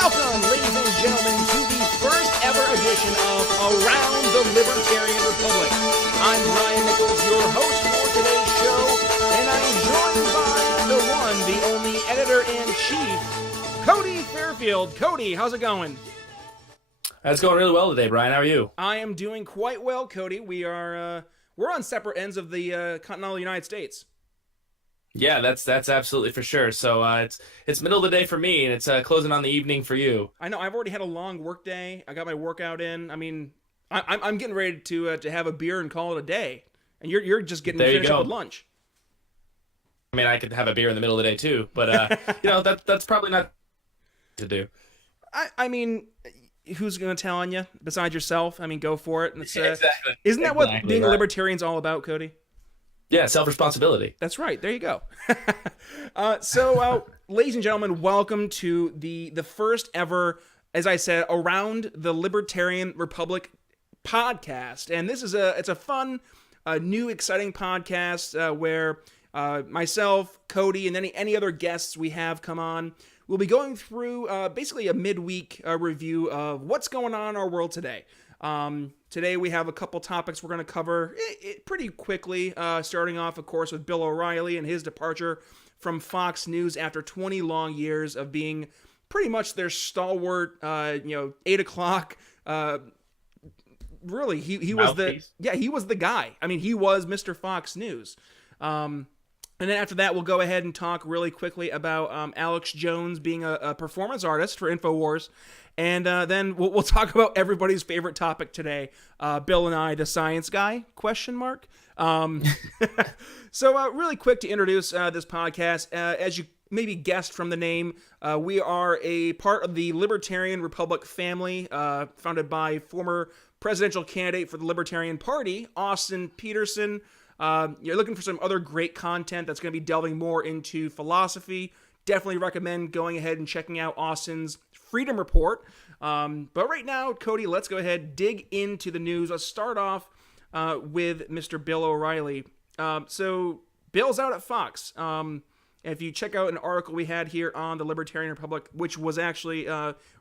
Welcome, ladies and gentlemen, to the first ever edition of Around the Libertarian Republic. I'm Brian Nichols, your host for today's show, and I'm joined by the one, the only editor-in-chief, Kody Fairfield. Kody, how's it going? It's going really well today, Brian. How are you? I am doing quite well, Kody. We're on separate ends of the continental United States. Yeah, that's absolutely for sure. So it's middle of the day for me, and it's closing on the evening for you. I know. I've already had a long work day. I got my workout in. I mean, I'm getting ready to have a beer and call it a day, and you're just getting finished up with lunch. I mean, I could have a beer in the middle of the day too, but that's probably not to do. I mean, who's going to tell on you besides yourself? I mean, go for it. And it's, exactly. Isn't that what being a libertarian's all about, Kody? Yeah, self-responsibility. That's right. There you go. So, ladies and gentlemen, welcome to the first ever, as I said, Around the Libertarian Republic podcast. And this is it's a fun, new, exciting podcast where myself, Kody, and any other guests we have come on, we'll be going through basically a midweek review of what's going on in our world today. Today we have a couple topics we're going to cover pretty quickly, starting off, of course, with Bill O'Reilly and his departure from Fox News after 20 long years of being pretty much their stalwart, 8 o'clock. Really, he was he was the guy. I mean, he was Mr. Fox News. And then after that, we'll go ahead and talk really quickly about Alex Jones being a performance artist for InfoWars. And then we'll talk about everybody's favorite topic today, Bill Nye, the science guy, ? So really quick to introduce this podcast. As you maybe guessed from the name, we are a part of the Libertarian Republic family, founded by former presidential candidate for the Libertarian Party, Austin Peterson. You're looking for some other great content that's going to be delving more into philosophy, definitely recommend going ahead and checking out Austin's Freedom Report. But right now, Kody, let's go ahead, dig into the news. Let's start off with Mr. Bill O'Reilly. So Bill's out at Fox. If you check out an article we had here on the Libertarian Republic, which was actually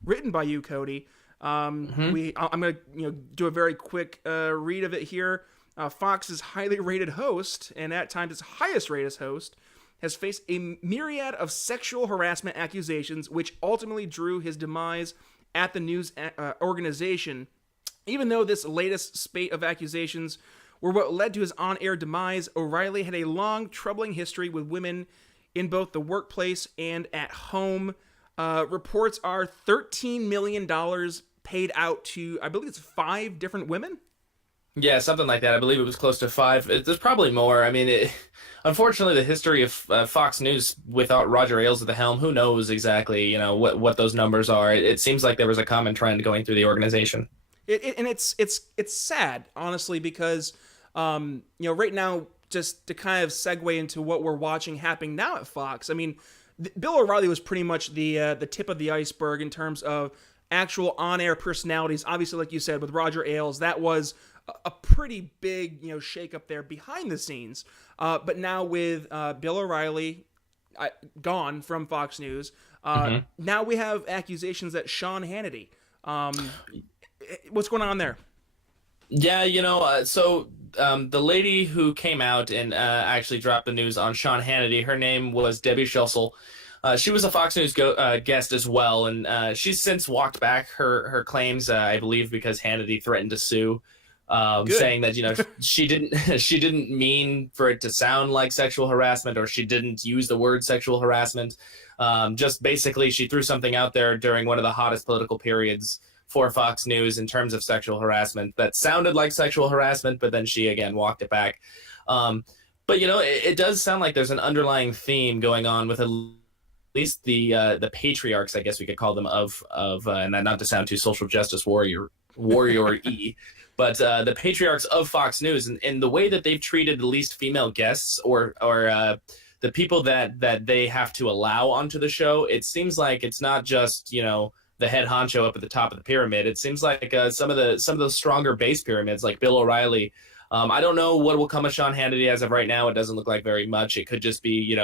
written by you, Kody, I'm going to do a very quick read of it here. Fox's highly rated host, and at times its highest rated host, has faced a myriad of sexual harassment accusations, which ultimately drew his demise at the news organization. Even though this latest spate of accusations were what led to his on-air demise, O'Reilly had a long, troubling history with women in both the workplace and at home. Reports are $13 million paid out to, I believe it's 5 different women? Yeah, something like that. I believe it was close to 5. There's probably more. I mean, unfortunately, the history of Fox News without Roger Ailes at the helm, who knows exactly, what those numbers are. It seems like there was a common trend going through the organization. And it's sad, honestly, because right now, just to kind of segue into what we're watching happening now at Fox. I mean, Bill O'Reilly was pretty much the tip of the iceberg in terms of actual on-air personalities. Obviously, like you said, with Roger Ailes, that was a pretty big, shake-up there behind the scenes. But now with Bill O'Reilly gone from Fox News, now we have accusations that Sean Hannity. What's going on there? Yeah, so the lady who came out and actually dropped the news on Sean Hannity, her name was Debbie Schultzel. She was a Fox News guest as well, and she's since walked back her claims, I believe, because Hannity threatened to sue. Saying that she didn't mean for it to sound like sexual harassment, or she didn't use the word sexual harassment. Just basically she threw something out there during one of the hottest political periods for Fox News in terms of sexual harassment that sounded like sexual harassment, but then she again walked it back. But it does sound like there's an underlying theme going on with at least the patriarchs, I guess we could call them, of and not to sound too social justice warrior-y. But the patriarchs of Fox News and the way that they've treated the least female guests or the people that they have to allow onto the show, it seems like it's not just, the head honcho up at the top of the pyramid. It seems like some of those stronger base pyramids, like Bill O'Reilly. I don't know what will come of Sean Hannity as of right now. It doesn't look like very much. It could just be,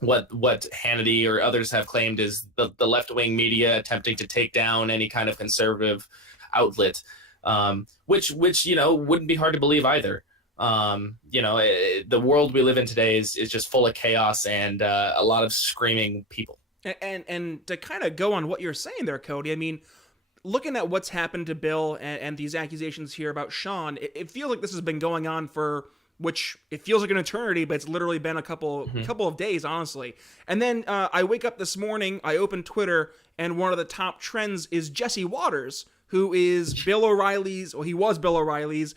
what Hannity or others have claimed is the left-wing media attempting to take down any kind of conservative outlet, which wouldn't be hard to believe either. The world we live in today is just full of chaos and a lot of screaming people. And to kind of go on what you're saying there, Kody, I mean, looking at what's happened to Bill and these accusations here about Sean, it feels like this has been going on for, which it feels like an eternity, but it's literally been a couple of days, honestly. And then I wake up this morning, I open Twitter, and one of the top trends is Jesse Waters, who is Bill O'Reilly's, well, he was Bill O'Reilly's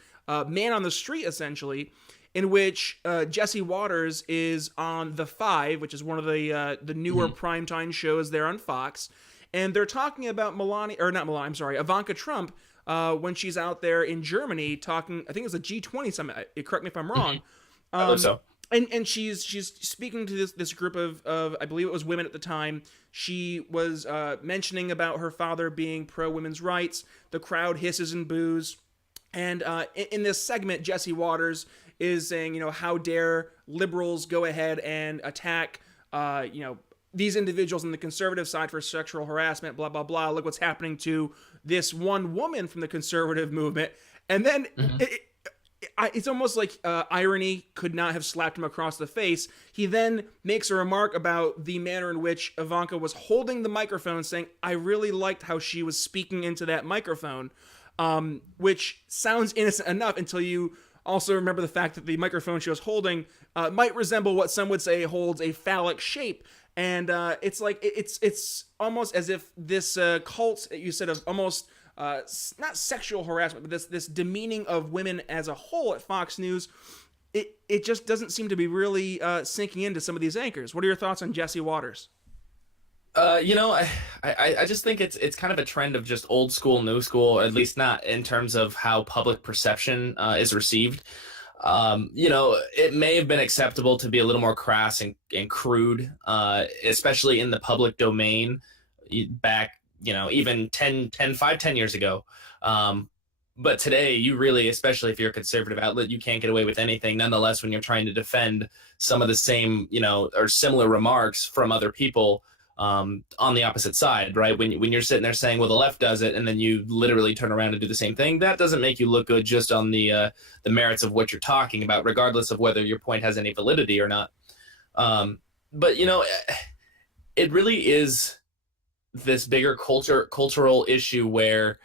man on the street, essentially, in which Jesse Waters is on The Five, which is one of the newer primetime shows there on Fox. And they're talking about Ivanka Trump when she's out there in Germany talking, I think it's a G20 summit. Correct me if I'm wrong. I believe so. And she's speaking to this group of I believe it was women at the time. She was mentioning about her father being pro women's rights. The crowd hisses and boos. And in this segment, Jesse Waters is saying, how dare liberals go ahead and attack, these individuals on the conservative side for sexual harassment, blah, blah, blah. Look what's happening to this one woman from the conservative movement. And then it's almost like irony could not have slapped him across the face. He then makes a remark about the manner in which Ivanka was holding the microphone, saying, I really liked how she was speaking into that microphone, which sounds innocent enough until you also remember the fact that the microphone she was holding might resemble what some would say holds a phallic shape. And it's like it's almost as if this cult, you said, of almost not sexual harassment, but this demeaning of women as a whole at Fox News, it just doesn't seem to be really sinking into some of these anchors. What are your thoughts on Jesse Waters? I just think it's kind of a trend of just old school, new school, at least not in terms of how public perception is received. It may have been acceptable to be a little more crass and crude, especially in the public domain back, even 10 years ago. But today you really, especially if you're a conservative outlet, you can't get away with anything. Nonetheless, when you're trying to defend some of the same, or similar remarks from other people, on the opposite side, right? When you're sitting there saying, well, the left does it, and then you literally turn around and do the same thing, that doesn't make you look good just on the merits of what you're talking about, regardless of whether your point has any validity or not. But it really is this bigger cultural issue where,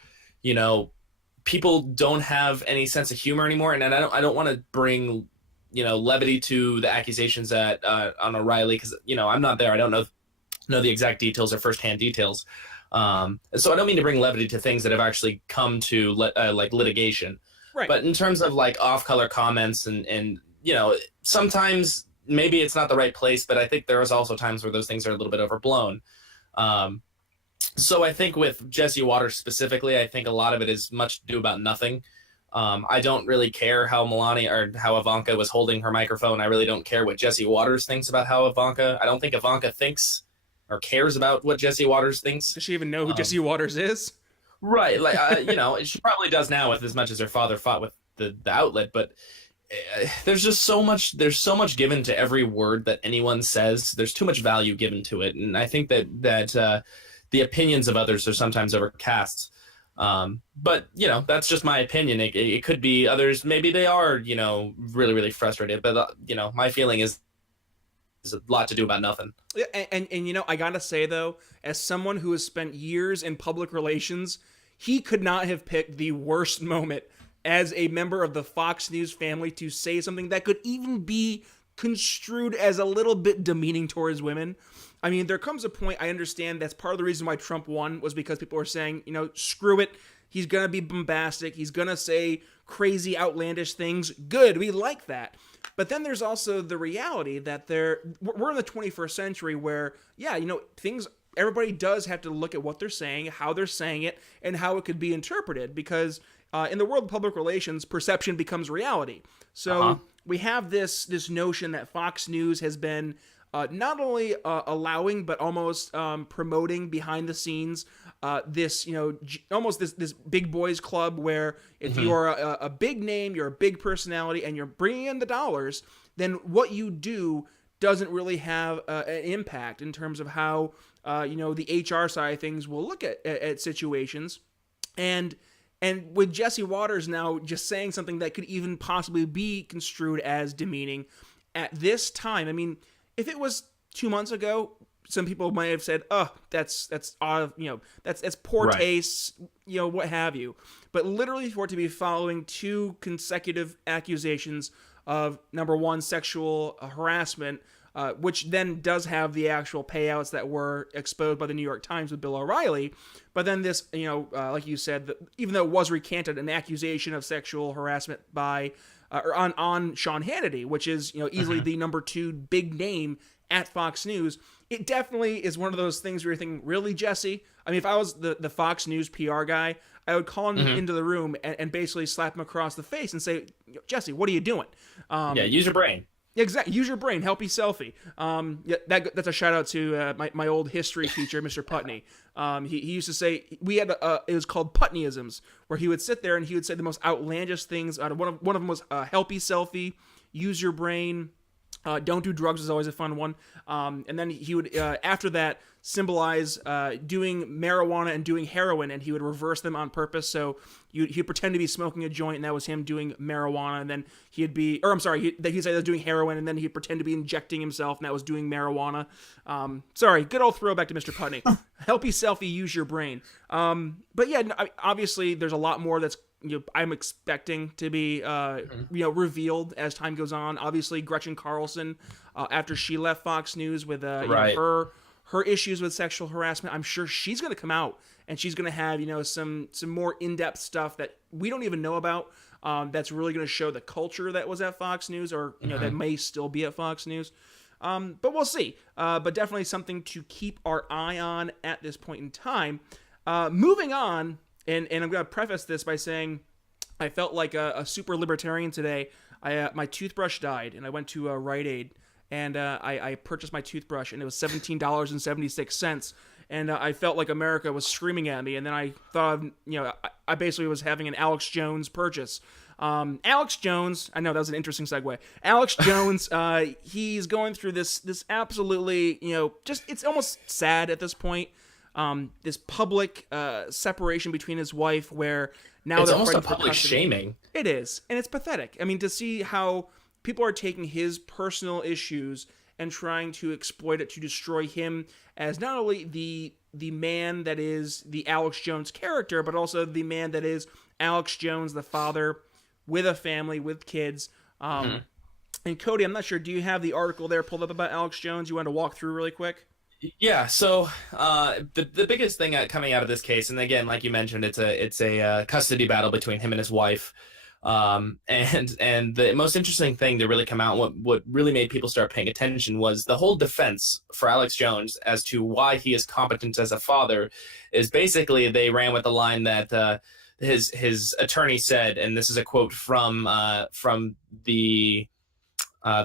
people don't have any sense of humor anymore. And I don't want to bring, levity to the accusations on O'Reilly, because, I'm not there. I don't know the exact details or firsthand details. So I don't mean to bring levity to things that have actually come to litigation. Right. But in terms of off-color comments and sometimes maybe it's not the right place, but I think there is also times where those things are a little bit overblown. So I think with Jesse Waters specifically, I think a lot of it is much to do about nothing. I don't really care how how Ivanka was holding her microphone. I really don't care what Jesse Waters thinks about how I don't think Ivanka thinks or cares about what Jesse Waters thinks. Does she even know who Jesse Waters is? Right. She probably does now with as much as her father fought with the outlet, but there's so much given to every word that anyone says. There's too much value given to it. And I think that the opinions of others are sometimes overcast. But that's just my opinion. It could be others. Maybe they are, really, really frustrated, but my feeling is a lot to do about nothing. Yeah, and I gotta say though, as someone who has spent years in public relations, he could not have picked the worst moment as a member of the Fox News family to say something that could even be construed as a little bit demeaning towards women. I mean, there comes a point, I understand that's part of the reason why Trump won, was because people were saying, screw it, he's gonna be bombastic, he's gonna say crazy, outlandish things. Good, we like that. But then there's also the reality that we're in the 21st century where, everybody does have to look at what they're saying, how they're saying it, and how it could be interpreted, because in the world of public relations, perception becomes reality. So we have this notion that Fox News has been not only allowing, but almost promoting behind the scenes this, almost this big boys club where if you are a big name, you're a big personality, and you're bringing in the dollars, then what you do doesn't really have an impact in terms of how the HR side of things will look at situations, and with Jesse Waters now just saying something that could even possibly be construed as demeaning at this time. I mean, if it was 2 months ago, some people might have said, "Oh, that's poor taste, what have you." But literally, for it to be following 2 consecutive accusations of, number one, sexual harassment, which then does have the actual payouts that were exposed by the New York Times with Bill O'Reilly, but then this, like you said, even though it was recanted, an accusation of sexual harassment by on Sean Hannity, which is easily the number 2 big name at Fox News. It definitely is one of those things where you're thinking, really, Jesse? I mean, if I was the Fox News PR guy, I would call him into the room and basically slap him across the face and say, Jesse, what are you doing? Use your brain. Exactly. Use your brain. Helpy selfie. That's a shout out to my old history teacher, Mr. Putney. He used to say, we had it was called Putneyisms, where he would sit there and he would say the most outlandish things. One of them was helpy selfie, use your brain. Don't do drugs is always a fun one. And then he would, after that, symbolize doing marijuana and doing heroin, and he would reverse them on purpose. So he'd pretend to be smoking a joint, and that was him doing marijuana, and then he'd say he was doing heroin, and then he'd pretend to be injecting himself, and that was doing marijuana. Good old throwback to Mr. Putney. Help you selfie, use your brain. But yeah, obviously there's a lot more that's I'm expecting to be revealed as time goes on. Obviously, Gretchen Carlson, after she left Fox News with her issues with sexual harassment, I'm sure she's going to come out and she's going to have some more in-depth stuff that we don't even know about. That's really going to show the culture that was at Fox News, or that may still be at Fox News. But we'll see. But definitely something to keep our eye on at this point in time. Moving on. And I'm going to preface this by saying I felt like a super libertarian today. My toothbrush died, and I went to Rite Aid, and I purchased my toothbrush, and it was $17.76. And I felt like America was screaming at me, and then I thought, I basically was having an Alex Jones purchase. Alex Jones, I know that was an interesting segue. Alex Jones, he's going through this absolutely, it's almost sad at this point. This public separation between his wife, where now it's they're almost a fighting for public custody. shaming. It is, and it's pathetic. I mean, to see how people are taking his personal issues and trying to exploit it to destroy him as not only the man that is the Alex Jones character, but also the man that is Alex Jones, the father with a family, with kids. And Kody, I'm not sure, do you have the article there pulled up about Alex Jones you want to walk through really quick? Yeah, so the biggest thing coming out of this case, and again, like you mentioned, it's a custody battle between him and his wife. And the most interesting thing to really come out, what really made people start paying attention, was the whole defense for Alex Jones as to why he is competent as a father. Is basically they ran with the line that his attorney said, and this is a quote from the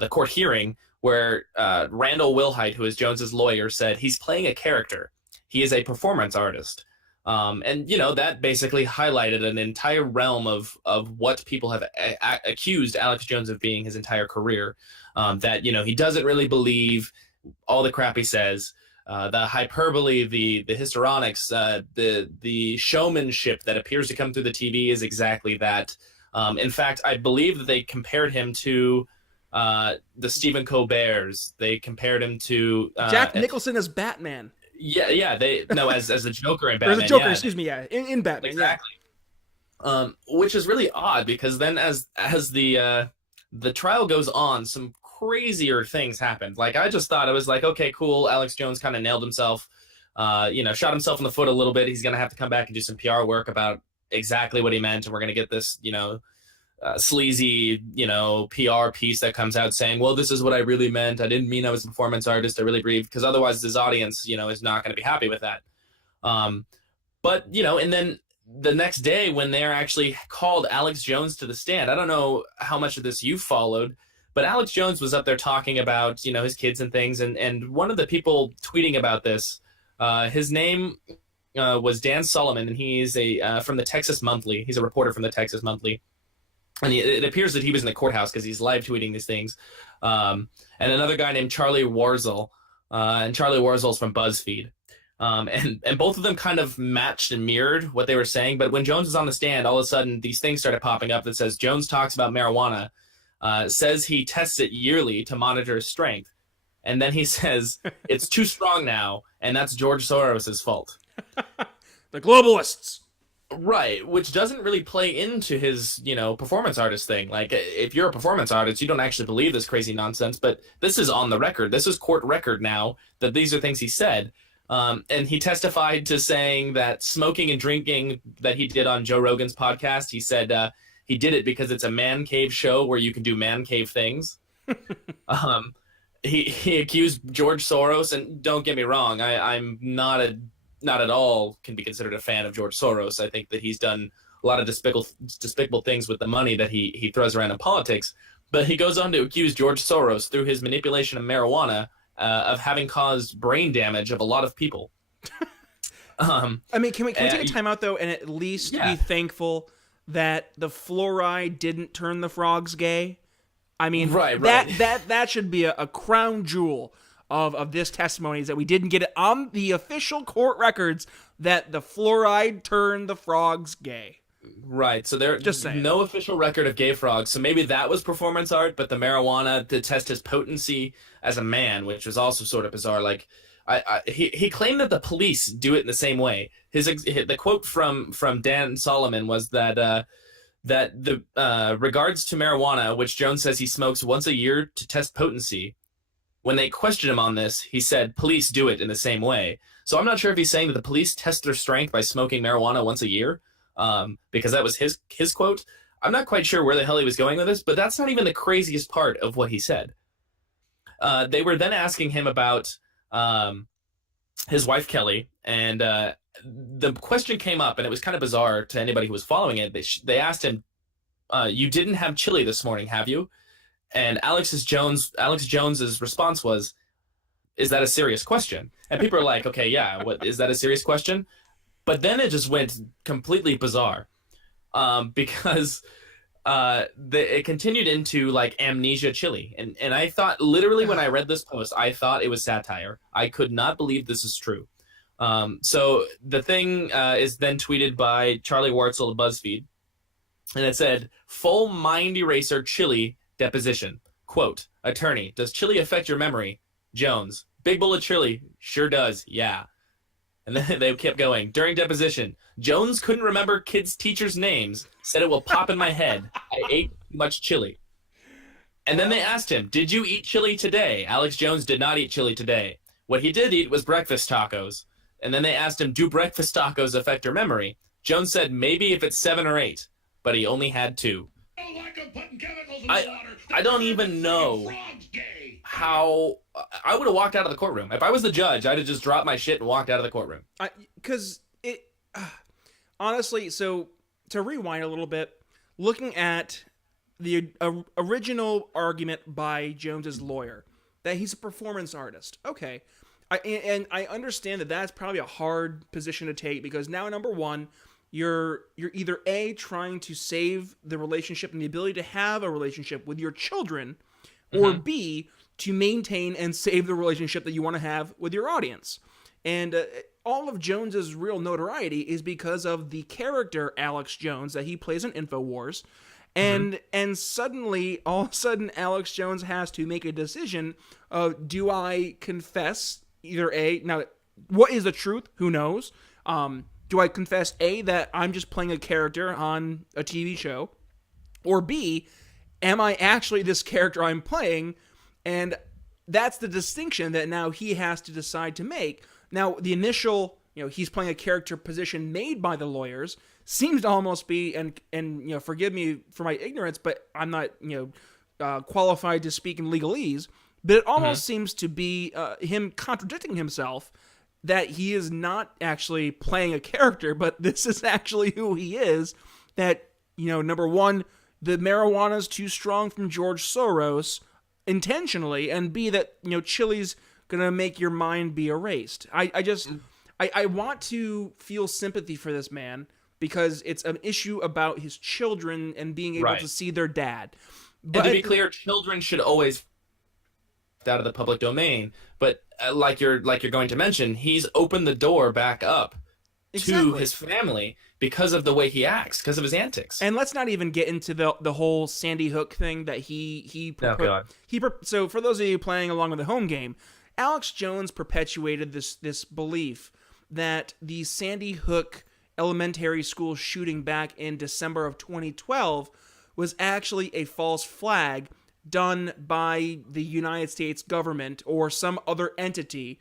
court hearing, where Randall Wilhite, who is Jones's lawyer, said he's playing a character. He is a performance artist. And that basically highlighted an entire realm of what people have accused Alex Jones of being his entire career. That he doesn't really believe all the crap he says, the hyperbole, the histrionics, the showmanship that appears to come through the TV is exactly that. In fact, I believe that they compared him to the Stephen Colberts. They compared him to Jack Nicholson as Batman. Yeah. As the Joker in Or Batman. as the Joker, excuse me. Yeah, in Batman. Exactly. Yeah. Which is really odd, because then as the trial goes on, some crazier things happened. Like, I just thought, it was like, okay, cool. Alex Jones kind of nailed himself. Shot himself in the foot a little bit. He's gonna have to come back and do some PR work about exactly what he meant, and we're gonna get this, sleazy, PR piece that comes out saying, well, this is what I really meant. I didn't mean I was a performance artist. I really believed, because otherwise his audience, is not going to be happy with that. But, and then the next day when they're actually called Alex Jones to the stand, I don't know how much of this you followed, but Alex Jones was up there talking about, his kids and things. And one of the people tweeting about this, his name was Dan Solomon, and he's from the Texas Monthly. He's a reporter from the Texas Monthly. And it appears that he was in the courthouse, because he's live tweeting these things. And and another guy named Charlie Warzel. And Charlie Warzel's from BuzzFeed. And both of them kind of matched and mirrored what they were saying. But when Jones was on the stand, all of a sudden these things started popping up that says Jones talks about marijuana, says he tests it yearly to monitor his strength. And then he says it's too strong now, and that's George Soros' fault. The globalists. Right, which doesn't really play into his, performance artist thing. Like, if you're a performance artist, you don't actually believe this crazy nonsense, but this is on the record. This is court record now that these are things he said. And he testified to saying that smoking and drinking that he did on Joe Rogan's podcast, he said he did it because it's a man cave show where you can do man cave things. He accused George Soros, and don't get me wrong, I'm not at all can be considered a fan of George Soros. I think that he's done a lot of despicable things with the money that he throws around in politics. But he goes on to accuse George Soros through his manipulation of marijuana of having caused brain damage of a lot of people. I mean, can we take a time out though, and at least be thankful that the fluoride didn't turn the frogs gay? I mean, right. That should be a crown jewel of this testimony, is that we didn't get it on the official court records that the fluoride turned the frogs gay. Right, so there's no official record of gay frogs, so maybe that was performance art, but the marijuana to test his potency as a man, which was also sort of bizarre. Like, he claimed that the police do it in the same way. The quote from Dan Solomon was that the regards to marijuana, which Jones says he smokes once a year to test potency. When they questioned him on this, he said police do it in the same way. So I'm not sure if he's saying that the police test their strength by smoking marijuana once a year, because that was his quote. I'm not quite sure where the hell he was going with this, but that's not even the craziest part of what he said. They were then asking him about his wife, Kelly, and the question came up, and it was kind of bizarre to anybody who was following it. They asked him, you didn't have chili this morning, have you? And Alex Jones's response was, is that a serious question? And people are like, okay, yeah, what is that a serious question? But then it just went completely bizarre, because it continued into like amnesia chili. And I thought, literally, when I read this post, I thought it was satire. I could not believe this is true. So the thing is then tweeted by Charlie Wartzel of BuzzFeed, and it said, full mind eraser chili deposition. Quote, attorney, does chili affect your memory? Jones, big bullet chili, sure does, yeah. And then they kept going. During deposition, Jones couldn't remember kids' teachers' names, said it will pop in my head. I ate too much chili. And then they asked him, did you eat chili today? Alex Jones did not eat chili today. What he did eat was breakfast tacos. And then they asked him, do breakfast tacos affect your memory? Jones said, maybe if it's 7 or 8, but he only had 2. I don't even know how I would have walked out of the courtroom. If I was the judge, I'd have just dropped my shit and walked out of the courtroom. Because honestly, so to rewind a little bit, looking at the original argument by Jones's lawyer that he's a performance artist. Okay. I understand that that's probably a hard position to take, because now, number one, you're either A, trying to save the relationship and the ability to have a relationship with your children, or B, to maintain and save the relationship that you want to have with your audience. And all of Jones's real notoriety is because of the character Alex Jones that he plays in InfoWars. And suddenly, all of a sudden, Alex Jones has to make a decision of, do I confess either A, now, what is the truth? Who knows? Do I confess A, that I'm just playing a character on a TV show? Or B, am I actually this character I'm playing? And that's the distinction that now he has to decide to make. Now, the initial, he's playing a character position made by the lawyers seems to almost be, and forgive me for my ignorance, but I'm not, qualified to speak in legalese, but it almost seems to be him contradicting himself, that he is not actually playing a character, but this is actually who he is. That, number one, the marijuana's too strong from George Soros intentionally, and B, that, chili's gonna make your mind be erased. I want to feel sympathy for this man, because it's an issue about his children and being able to see their dad. But, and to be clear, children should always out of the public domain. But like you're going to mention, he's opened the door back up to his family because of the way he acts, because of his antics. And let's not even get into the whole Sandy Hook thing that so for those of you playing along with the home game, Alex Jones perpetuated this belief that the Sandy Hook elementary school shooting back in December of 2012 was actually a false flag done by the United States government or some other entity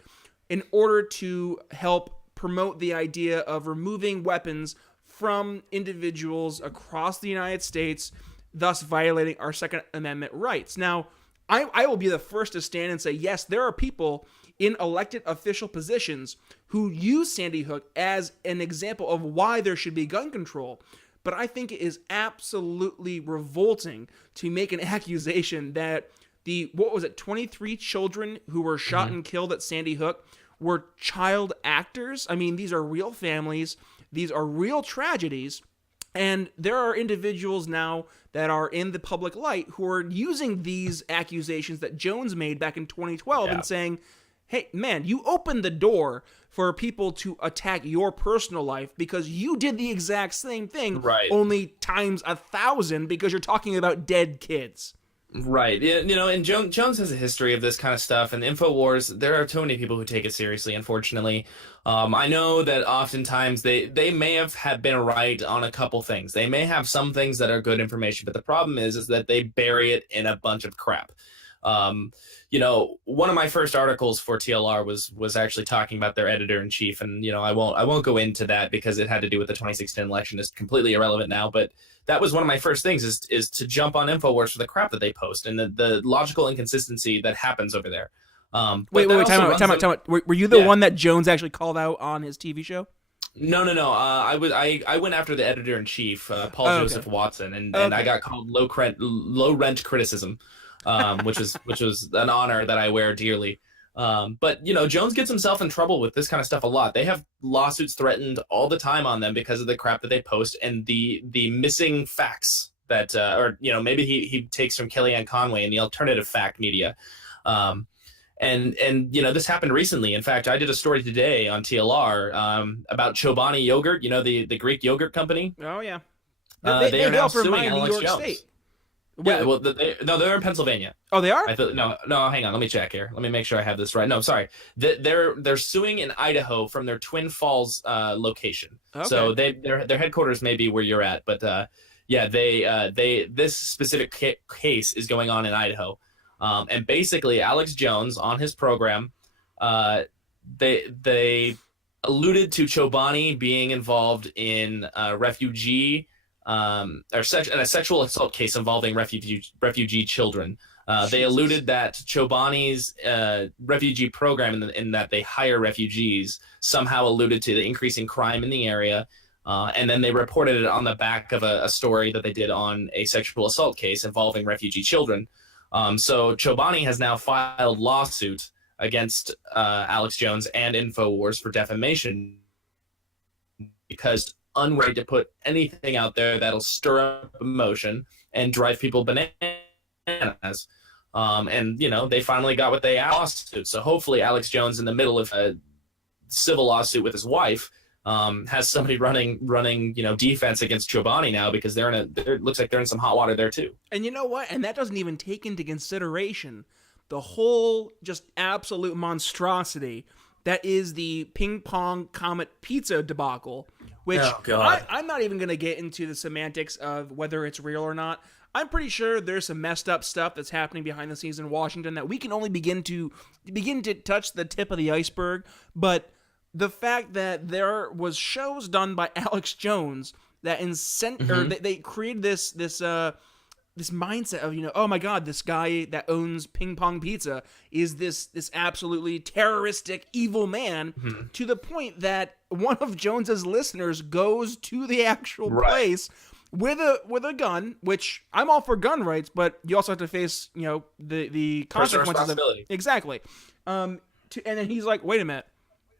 in order to help promote the idea of removing weapons from individuals across the United States, thus violating our Second Amendment rights. Now, I will be the first to stand and say, yes, there are people in elected official positions who use Sandy Hook as an example of why there should be gun control. But I think it is absolutely revolting to make an accusation that 23 children who were shot and killed at Sandy Hook were child actors. I mean, these are real families. These are real tragedies. And there are individuals now that are in the public light who are using these accusations that Jones made back in 2012 and saying, hey, man, you opened the door for people to attack your personal life because you did the exact same thing, only times 1,000 because you're talking about dead kids. Right. Yeah, and Jones has a history of this kind of stuff, and InfoWars, there are too many people who take it seriously, unfortunately. I know that oftentimes they may have been right on a couple things. They may have some things that are good information, but the problem is that they bury it in a bunch of crap. One of my first articles for TLR was actually talking about their editor-in-chief, and I won't go into that because it had to do with the 2016 election. It's completely irrelevant now, but that was one of my first things is to jump on InfoWars for the crap that they post and the logical inconsistency that happens over there. Wait, time out. Were you the one that Jones actually called out on his TV show? No. I went after the editor-in-chief, Paul Joseph Watson, and I got called low rent criticism. which was an honor that I wear dearly. But Jones gets himself in trouble with this kind of stuff a lot. They have lawsuits threatened all the time on them because of the crap that they post and the missing facts that, maybe he takes from Kellyanne Conway and the alternative fact media. And this happened recently. In fact, I did a story today on TLR about Chobani Yogurt, the Greek yogurt company. Oh yeah. They are now suing Alex Jones. State. Yeah, well, they're in Pennsylvania. Oh, they are? No, hang on. Let me check here. Let me make sure I have this right. No, sorry. They're suing in Idaho from their Twin Falls location. Okay. So their headquarters may be where you're at, but this specific case is going on in Idaho, and basically Alex Jones on his program, they alluded to Chobani being involved in refugee. A sexual assault case involving refugee children. They alluded that Chobani's refugee program, in that they hire refugees, somehow alluded to the increasing crime in the area, and then they reported it on the back of a story that they did on a sexual assault case involving refugee children. So Chobani has now filed lawsuit against Alex Jones and InfoWars for defamation because unready to put anything out there that'll stir up emotion and drive people bananas. They finally got what they asked to. So hopefully Alex Jones, in the middle of a civil lawsuit with his wife, has somebody running defense against Chobani now, because it looks like they're in some hot water there too. And you know what? And that doesn't even take into consideration the whole just absolute monstrosity that is the ping pong comet pizza debacle, which I'm not even going to get into the semantics of whether it's real or not. I'm pretty sure there's some messed up stuff that's happening behind the scenes in Washington that we can only begin to touch the tip of the iceberg. But the fact that there was shows done by Alex Jones that they created this mindset of, oh my God, this guy that owns Ping Pong Pizza is this absolutely terroristic, evil man, to the point that one of Jones's listeners goes to the actual place with a gun, which I'm all for gun rights, but you also have to face, the consequences of it. Exactly. And then he's like, wait a minute,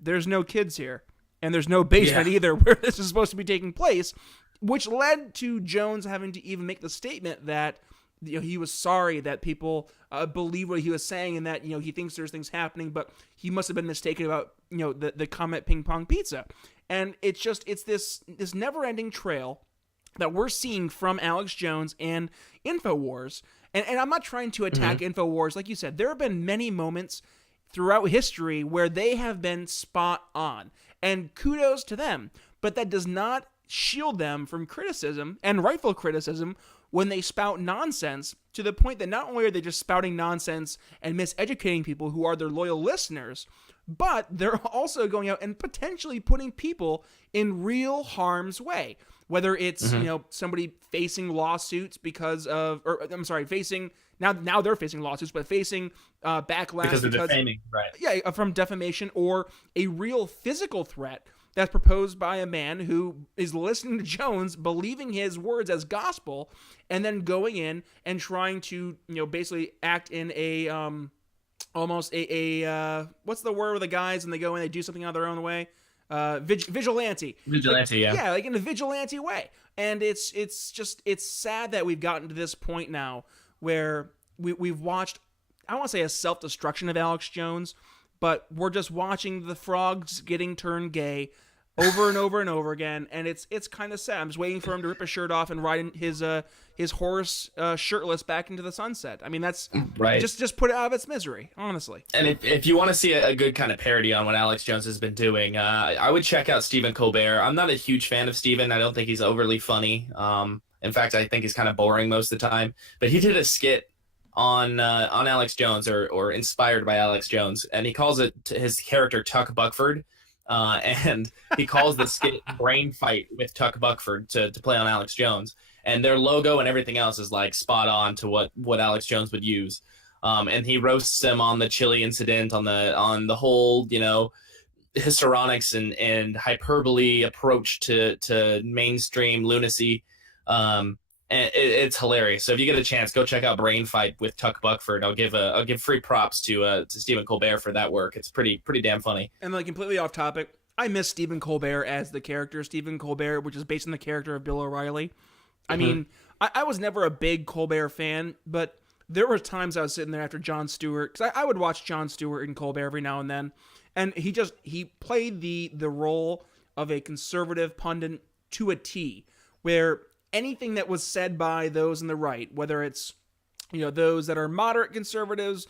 there's no kids here, and there's no basement either where this is supposed to be taking place. Which led to Jones having to even make the statement that he was sorry that people believe what he was saying, and that he thinks there's things happening, but he must have been mistaken about the Comet Ping Pong Pizza. And it's this never-ending trail that we're seeing from Alex Jones and InfoWars. And I'm not trying to attack InfoWars. Like you said, there have been many moments throughout history where they have been spot on. And kudos to them. But that does not shield them from criticism, and rightful criticism, when they spout nonsense, to the point that not only are they just spouting nonsense and miseducating people who are their loyal listeners, but they're also going out and potentially putting people in real harm's way. Whether it's somebody facing lawsuits because of, or I'm sorry, facing now they're facing lawsuits, but facing backlash because of defaming, right? Yeah, from defamation, or a real physical threat that's proposed by a man who is listening to Jones, believing his words as gospel, and then going in and trying to basically act in a almost a what's the word with the guys and they go in, they do something out of their own way. Vigilante, yeah, like in a vigilante way. And it's sad that we've gotten to this point now where we've watched, I don't want to say a self-destruction of Alex Jones, but we're just watching the frogs getting turned gay over and over and over again, and it's kind of sad. I'm just waiting for him to rip his shirt off and ride his horse shirtless back into the sunset. I mean, that's right. Just put it out of its misery, honestly. And if you want to see a good kind of parody on what Alex Jones has been doing, I would check out Stephen Colbert. I'm not a huge fan of Stephen. I don't think he's overly funny. In fact, I think he's kind of boring most of the time. But he did a skit on Alex Jones, or inspired by Alex Jones, and he calls it his character Tuck Buckford. And he calls the skit Brain Fight with Tuck Buckford to play on Alex Jones. And their logo and everything else is like spot on to what Alex Jones would use. And he roasts him on the Chile incident, on the whole, histrionics and hyperbole approach to mainstream lunacy. And it's hilarious. So if you get a chance, go check out Brain Fight with Tuck Buckford. I'll give free props to Stephen Colbert for that work. It's pretty damn funny. And like completely off topic, I miss Stephen Colbert as the character Stephen Colbert, which is based on the character of Bill O'Reilly. I mean, I was never a big Colbert fan, but there were times I was sitting there after Jon Stewart, because I would watch Jon Stewart and Colbert every now and then, and he played the role of a conservative pundit to a T, where anything that was said by those on the right, whether it's those that are moderate conservatives,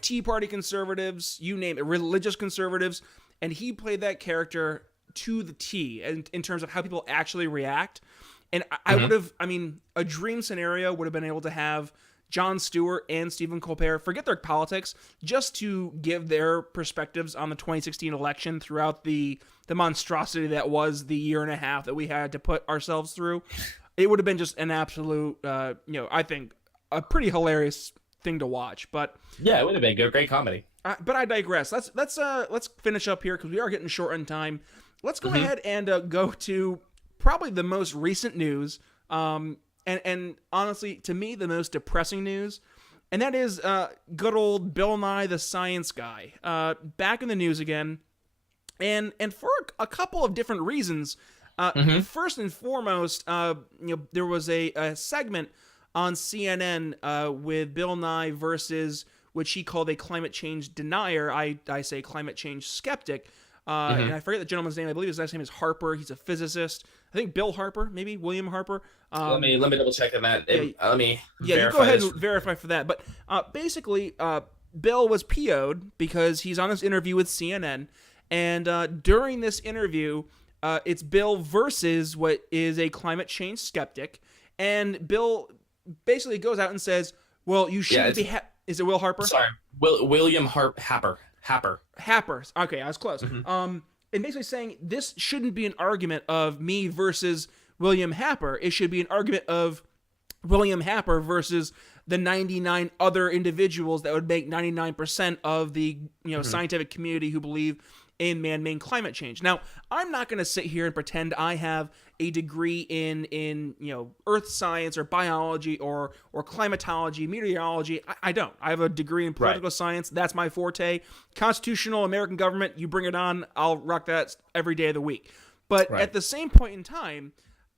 Tea Party conservatives, you name it, religious conservatives, and he played that character to the T in terms of how people actually react. And I would have, a dream scenario would have been able to have Jon Stewart and Stephen Colbert forget their politics, just to give their perspectives on the 2016 election throughout the monstrosity that was the year and a half that we had to put ourselves through. It would have been just an absolute, I think, a pretty hilarious thing to watch. But yeah, it would have been good, great comedy. But I digress. Let's finish up here because we are getting short on time. Let's go ahead and go to probably the most recent news, and honestly, to me, the most depressing news, and that is good old Bill Nye, the science guy, back in the news again, and for a couple of different reasons. First and foremost, there was a segment on CNN with Bill Nye versus which he called a climate change denier. I say climate change skeptic. And I forget the gentleman's name. I believe his last name is Harper. He's a physicist. I think Bill Harper, maybe William Harper. Let me double check on that. Let me you go ahead and verify for that. But basically, Bill was PO'd because he's on this interview with CNN, and during this interview, it's Bill versus what is a climate change skeptic, and Bill basically goes out and says, "Well, you shouldn't be." Is it Will Harper? Sorry, William Happer. Happer. Okay, I was close. And basically saying this shouldn't be an argument of me versus William Happer. It should be an argument of William Happer versus the 99 other individuals that would make 99% of the scientific community who believe in man-made climate change. Now, I'm not going to sit here and pretend I have a degree in earth science or biology or climatology, meteorology. I don't. I have a degree in political science. That's my forte. Constitutional American government, you bring it on, I'll rock that every day of the week. But at the same point in time,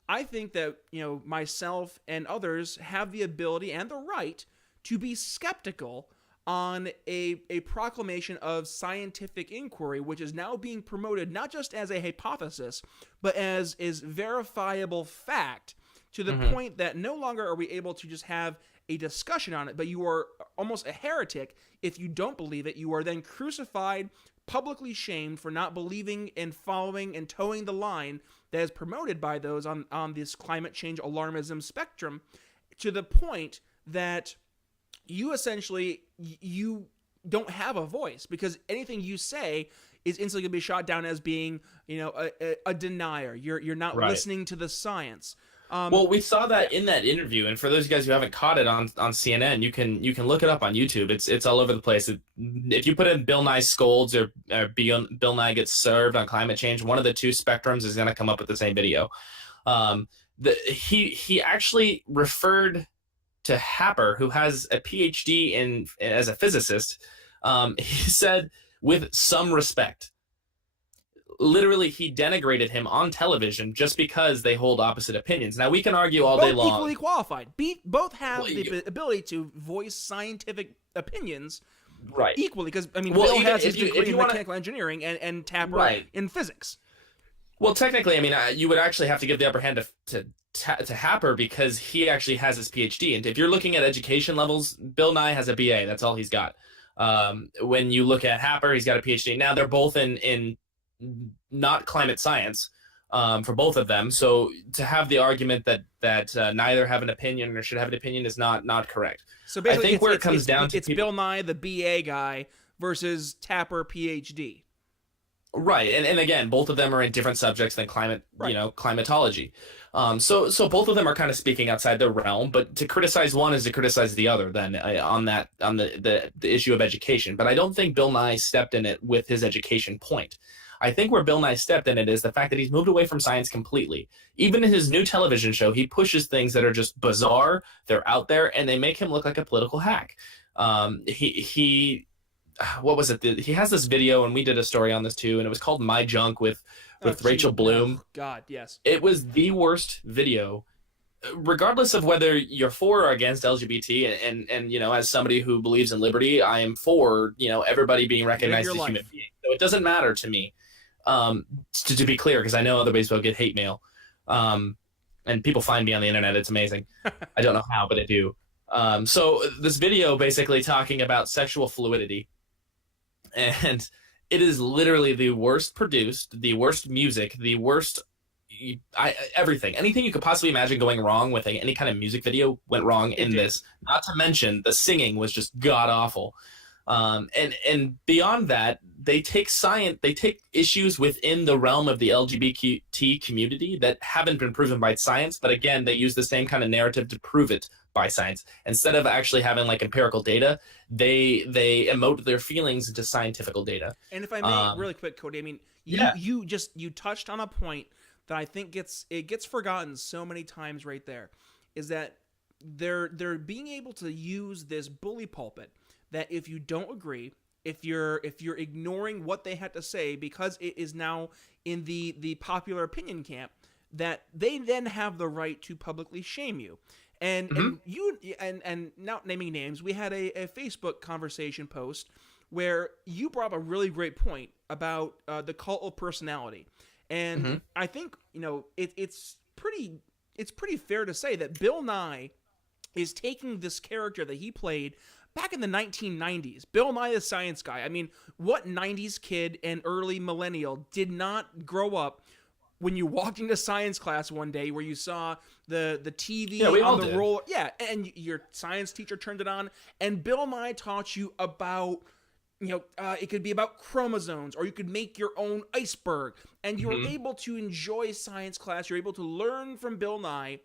I think that, myself and others have the ability and the right to be skeptical on a proclamation of scientific inquiry, which is now being promoted not just as a hypothesis, but as is verifiable fact, to the point that no longer are we able to just have a discussion on it, but you are almost a heretic if you don't believe it. You are then crucified, publicly shamed for not believing and following and towing the line that is promoted by those on this climate change alarmism spectrum, to the point that you essentially, you don't have a voice, because anything you say is instantly going to be shot down as being, a denier. You're not listening to the science. Well, we saw that in that interview, and for those of you guys who haven't caught it on CNN, you can look it up on YouTube. It's all over the place. If you put in Bill Nye scolds or Bill Nye gets served on climate change, one of the two spectrums is going to come up with the same video. He actually referred to Happer, who has a PhD as a physicist. He said, with some respect. Literally, he denigrated him on television just because they hold opposite opinions. Now, we can argue all day long. Equally qualified. Both have the ability to voice scientific opinions equally. Because, Bill has his degree in mechanical engineering and Tapper in physics. Well, technically, you would actually have to give the upper hand to Happer, because he actually has his PhD. And if you're looking at education levels, Bill Nye has a BA. That's all he's got. When you look at Happer, he's got a PhD. Now, they're both in not climate science for both of them. So to have the argument that neither have an opinion or should have an opinion is not correct. So basically, I think where it comes down to Bill Nye, the BA guy, versus Tapper, PhD. Right, and again, both of them are in different subjects than climate, climatology. So both of them are kind of speaking outside their realm. But to criticize one is to criticize the other. Then on the issue of education. But I don't think Bill Nye stepped in it with his education point. I think where Bill Nye stepped in it is the fact that he's moved away from science completely. Even in his new television show, he pushes things that are just bizarre. They're out there, and they make him look like a political hack. What was it? He has this video, and we did a story on this too, and it was called My Junk with Rachel Bloom. Oh, God, yes. It was the worst video, regardless of whether you're for or against LGBT. And as somebody who believes in liberty, I am for, everybody being recognized as human beings. So it doesn't matter to me, to be clear, because I know other ways will get hate mail. And people find me on the internet. It's amazing. I don't know how, but I do. So this video basically talking about sexual fluidity. And it is literally the worst produced, the worst music, the worst everything. Anything you could possibly imagine going wrong with any kind of music video went wrong in this. Not to mention the singing was just god awful. And beyond that, they take issues within the realm of the LGBT community that haven't been proven by science. But again, they use the same kind of narrative to prove it by science. Instead of actually having empirical data, they emote their feelings into scientific data. And if I may, really quick, Kody, you touched on a point that I think gets forgotten so many times right there, is that they're being able to use this bully pulpit that if you don't agree, if you're ignoring what they had to say because it is now in the popular opinion camp, that they then have the right to publicly shame you. And you and not naming names, we had a Facebook conversation post where you brought up a really great point about the cult of personality. And I think it's pretty fair to say that Bill Nye is taking this character that he played back in the 1990s. Bill Nye the Science Guy. What 90s kid and early millennial did not grow up when you walked into science class one day where you saw the TV on the roller, and your science teacher turned it on, and Bill Nye taught you about, it could be about chromosomes, or you could make your own iceberg, and you were able to enjoy science class. You're able to learn from Bill Nye,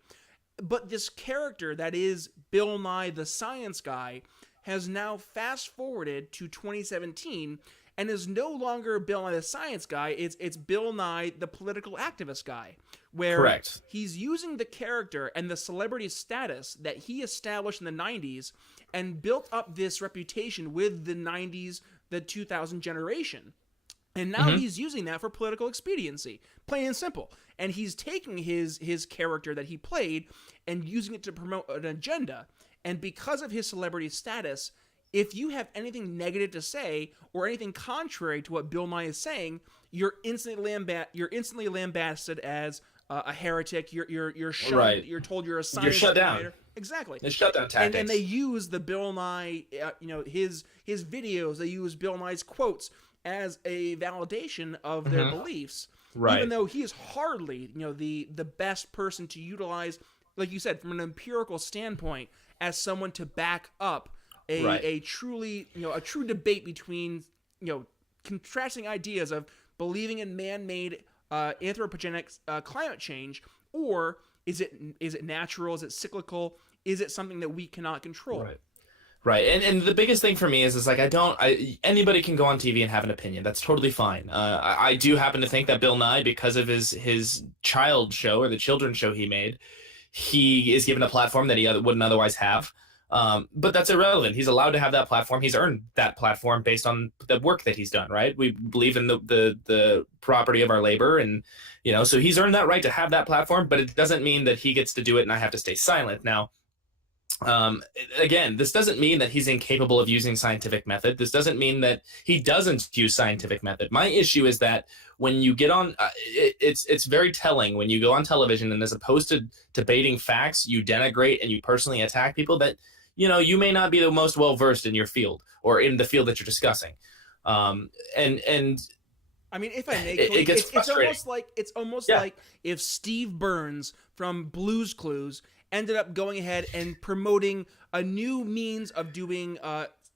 but this character that is Bill Nye the Science Guy has now fast forwarded to 2017. And is no longer Bill Nye the Science Guy, it's Bill Nye the political activist guy, where he's using the character and the celebrity status that he established in the 90s and built up this reputation with the 90s, the 2000 generation. And now he's using that for political expediency, plain and simple. And he's taking his character that he played and using it to promote an agenda. And because of his celebrity status, if you have anything negative to say or anything contrary to what Bill Nye is saying, you're instantly lambasted as a heretic. You're shunned. Right. You're told you're a science. You're shut down. Exactly. It's shutdown tactics. And they use the Bill Nye, his videos. They use Bill Nye's quotes as a validation of their beliefs, even though he is hardly, the best person to utilize, like you said, from an empirical standpoint, as someone to back up a truly, a true debate between, contrasting ideas of believing in man-made anthropogenic climate change, or is it natural? Is it cyclical? Is it something that we cannot control? Right, and the biggest thing for me is like anybody can go on TV and have an opinion. That's totally fine. I do happen to think that Bill Nye, because of his child show or the children's show he made, he is given a platform that he wouldn't otherwise have. But that's irrelevant. He's allowed to have that platform. He's earned that platform based on the work that he's done. Right? We believe in the property of our labor, and so he's earned that right to have that platform. But it doesn't mean that he gets to do it and I have to stay silent now. Again, this doesn't mean that he's incapable of using scientific method. This doesn't mean that he doesn't use scientific method. My issue is that when you get on, it's very telling when you go on television and as opposed to debating facts, you denigrate and you personally attack people that, you may not be the most well-versed in your field or in the field that you're discussing. And I mean, if I may, it's almost like if Steve Burns from Blue's Clues ended up going ahead and promoting a new means of doing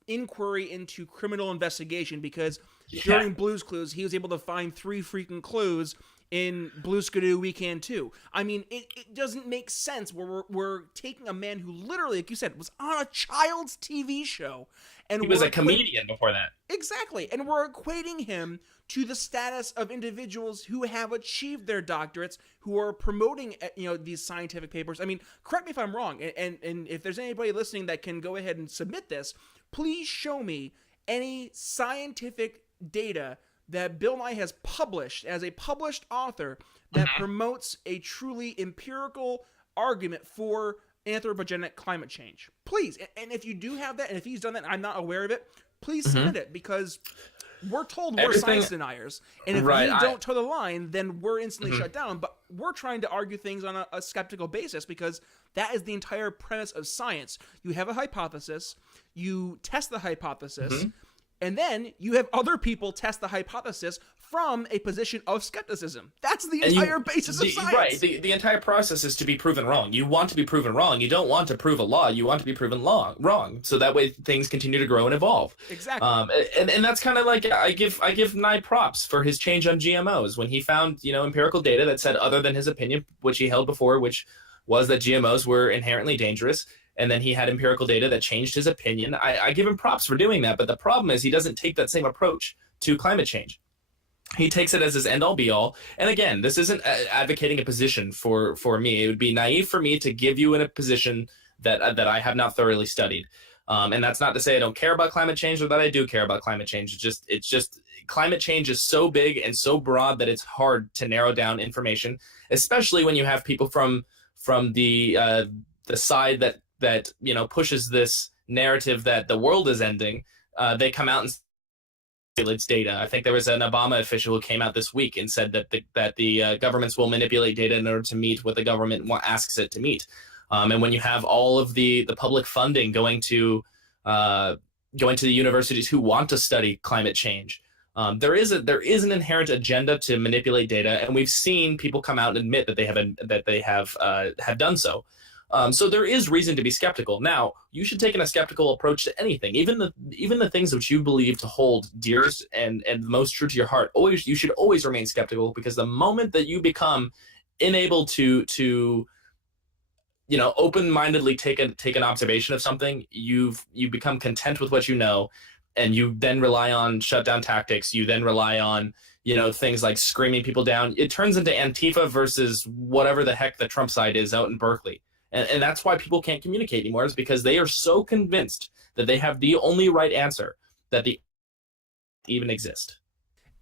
inquiry into criminal investigation, because during Blue's Clues, he was able to find 3 freaking clues in Blue Skidoo We Can Too. I mean, it doesn't make sense where we're taking a man who literally, like you said, was on a child's TV show. And he was a comedian before that. Exactly. And we're equating him to the status of individuals who have achieved their doctorates, who are promoting, these scientific papers. I mean, correct me if I'm wrong. And if there's anybody listening that can go ahead and submit this, please show me any scientific data that Bill Nye has published as a published author that promotes a truly empirical argument for anthropogenic climate change. Please. And if you do have that, and if he's done that and I'm not aware of it, please submit it, because we're told we're science deniers. And if we don't toe the line, then we're instantly shut down. But we're trying to argue things on a skeptical basis, because that is the entire premise of science. You have a hypothesis, you test the hypothesis, and then you have other people test the hypothesis from a position of skepticism. That's the entire basis of science. Right. The entire process is to be proven wrong. You want to be proven wrong. You don't want to prove a law. You want to be proven wrong. So that way things continue to grow and evolve. Exactly. And that's kind of like I give Nye props for his change on GMOs when he found empirical data that said, other than his opinion, which he held before, which was that GMOs were inherently dangerous. And then he had empirical data that changed his opinion. I give him props for doing that. But the problem is he doesn't take that same approach to climate change. He takes it as his end-all be-all. And again, this isn't advocating a position for me. It would be naive for me to give you in a position that I have not thoroughly studied. And that's not to say I don't care about climate change or that I do care about climate change. It's just climate change is so big and so broad that it's hard to narrow down information, especially when you have people from the side that pushes this narrative that the world is ending. They come out and say it's data. I think there was an Obama official who came out this week and said that the governments will manipulate data in order to meet what the government asks it to meet. And when you have all of the public funding going to the universities who want to study climate change, there is an inherent agenda to manipulate data, and we've seen people come out and admit that they have done so. So there is reason to be skeptical. Now, you should take a skeptical approach to anything, even the things which you believe to hold dearest and most true to your heart. You should always remain skeptical, because the moment that you become unable to open-mindedly take an observation of something, you become content with what you know, and you then rely on shutdown tactics. You then rely on things like screaming people down. It turns into Antifa versus whatever the heck the Trump side is out in Berkeley. And that's why people can't communicate anymore, is because they are so convinced that they have the only right answer that they even exist.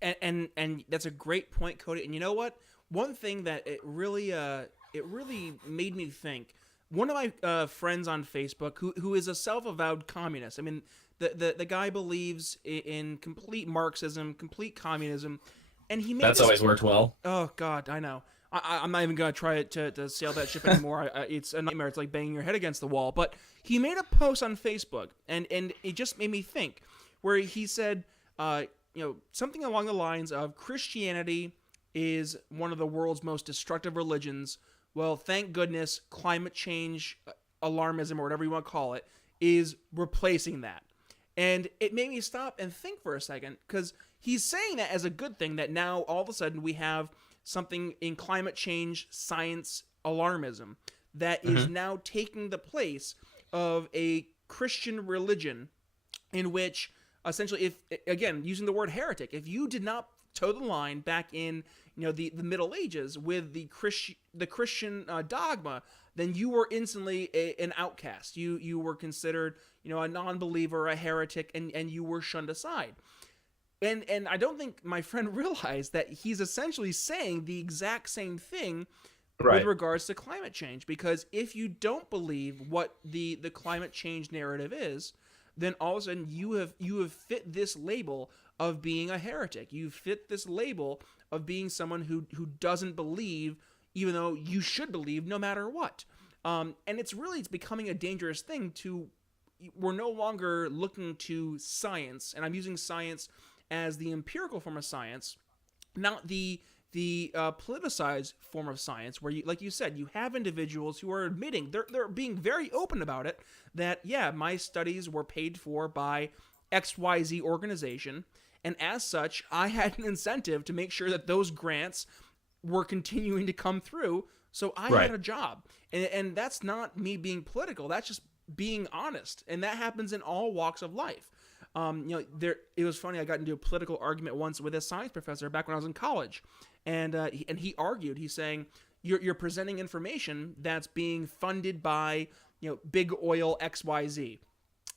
And that's a great point, Kody. And you know what? One thing that it really made me think. One of my friends on Facebook, who is a self-avowed communist. I mean, the guy believes in complete Marxism, complete communism, and he made That's this, always worked well. oh God, I know. I'm not even gonna try to sail that ship anymore. It's a nightmare. It's like banging your head against the wall. But he made a post on Facebook, and it just made me think, where he said, something along the lines of Christianity is one of the world's most destructive religions. Well, thank goodness, climate change, alarmism, or whatever you want to call it, is replacing that. And it made me stop and think for a second, because he's saying that as a good thing, that now all of a sudden we have something in climate change, science, alarmism, that is now taking the place of a Christian religion, in which essentially, if again using the word heretic, if you did not toe the line back in the Middle Ages with the Christian dogma, then you were instantly an outcast. You were considered a non-believer, a heretic, and you were shunned aside. And I don't think my friend realized that he's essentially saying the exact same thing with regards to climate change. Because if you don't believe what the climate change narrative is, then all of a sudden you have fit this label of being a heretic. You fit this label of being someone who doesn't believe, even though you should believe no matter what. And it's becoming a dangerous thing. We're no longer looking to science, and I'm using science as the empirical form of science, not the politicized form of science, where like you said, you have individuals who are admitting, they're being very open about it, that yeah, my studies were paid for by XYZ organization, and as such, I had an incentive to make sure that those grants were continuing to come through, so I had a job. And that's not me being political, that's just being honest, and that happens in all walks of life. It was funny, I got into a political argument once with a science professor back when I was in college, and he argued, he's saying, you're presenting information that's being funded by big oil XYZ.